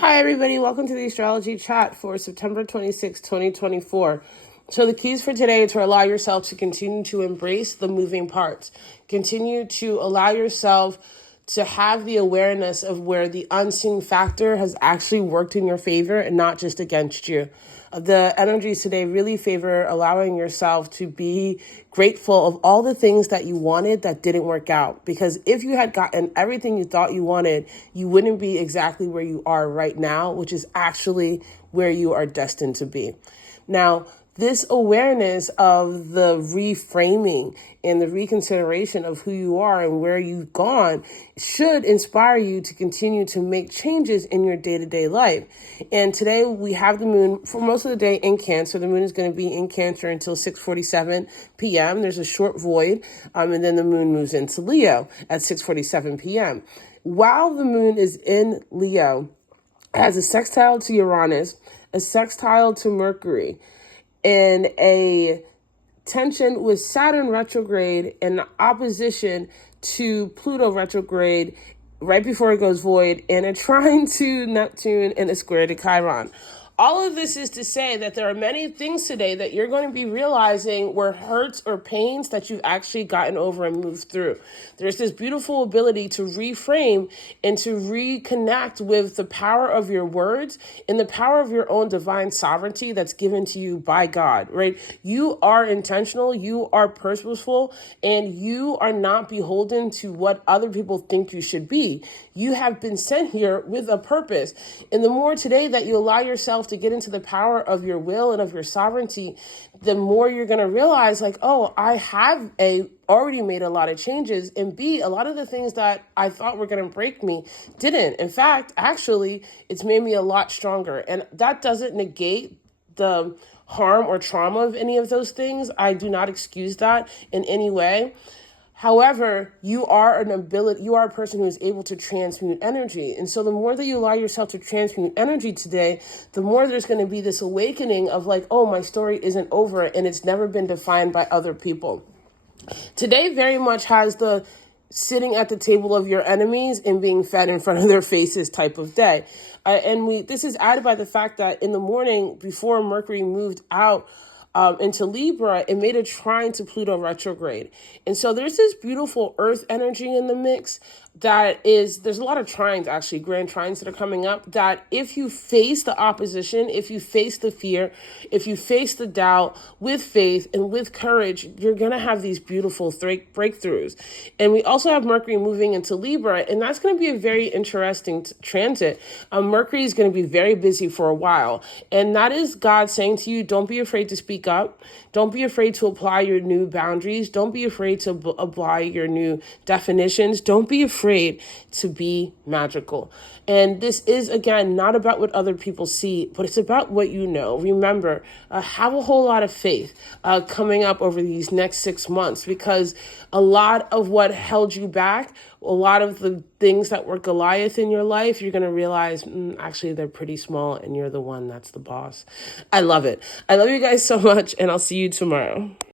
Hi, everybody. Welcome to the Astrology chat for September 26, 2024. So the keys for today are to allow yourself to continue to embrace the moving parts. Continue to allow yourself to have the awareness of where the unseen factor has actually worked in your favor and not just against you. The energies today really favor allowing yourself to be grateful of all the things that you wanted that didn't work out. Because if you had gotten everything you thought you wanted, you wouldn't be exactly where you are right now, which is actually where you are destined to be. Now, this awareness of the reframing and the reconsideration of who you are and where you've gone should inspire you to continue to make changes in your day-to-day life. And today we have the moon for most of the day in Cancer. The moon is going to be in Cancer until 6:47 p.m. There's a short void, and then the moon moves into Leo at 6:47 p.m. While the moon is in Leo, it has a sextile to Uranus, a sextile to Mercury, and a tension with Saturn retrograde and opposition to Pluto retrograde right before it goes void, and a trine to Neptune and a square to Chiron. All of this is to say that there are many things today that you're going to be realizing were hurts or pains that you've actually gotten over and moved through. There's this beautiful ability to reframe and to reconnect with the power of your words and the power of your own divine sovereignty that's given to you by God, right? You are intentional, you are purposeful, and you are not beholden to what other people think you should be. You have been sent here with a purpose. And the more today that you allow yourself to get into the power of your will and of your sovereignty, the more you're going to realize like, oh, I have already made a lot of changes, and B, a lot of the things that I thought were going to break me didn't. In fact, actually, it's made me a lot stronger. And that doesn't negate the harm or trauma of any of those things. I do not excuse that in any way. However, you are a person who is able to transmute energy. And so the more that you allow yourself to transmute energy today, the more there's going to be this awakening of like, oh, my story isn't over and it's never been defined by other people. Today very much has the sitting at the table of your enemies and being fed in front of their faces type of day. This is added by the fact that in the morning before Mercury moved out into Libra, it made a trine to Pluto retrograde. And so there's this beautiful earth energy in the mix there's a lot of trines, actually, grand trines that are coming up, that if you face the opposition, if you face the fear, if you face the doubt with faith and with courage, you're going to have these beautiful breakthroughs. And we also have Mercury moving into Libra, and that's going to be a very interesting transit. Mercury is going to be very busy for a while. And that is God saying to you, don't be afraid to speak up. Don't be afraid to apply your new boundaries. Don't be afraid to apply your new definitions. Don't be afraid to be magical. And this is, again, not about what other people see, but it's about what you know. Remember, have a whole lot of faith coming up over these next 6 months, because a lot of what held you back, a lot of the things that were Goliath in your life, you're going to realize, actually, they're pretty small, and you're the one that's the boss. I love it. I love you guys so much, and I'll see you tomorrow.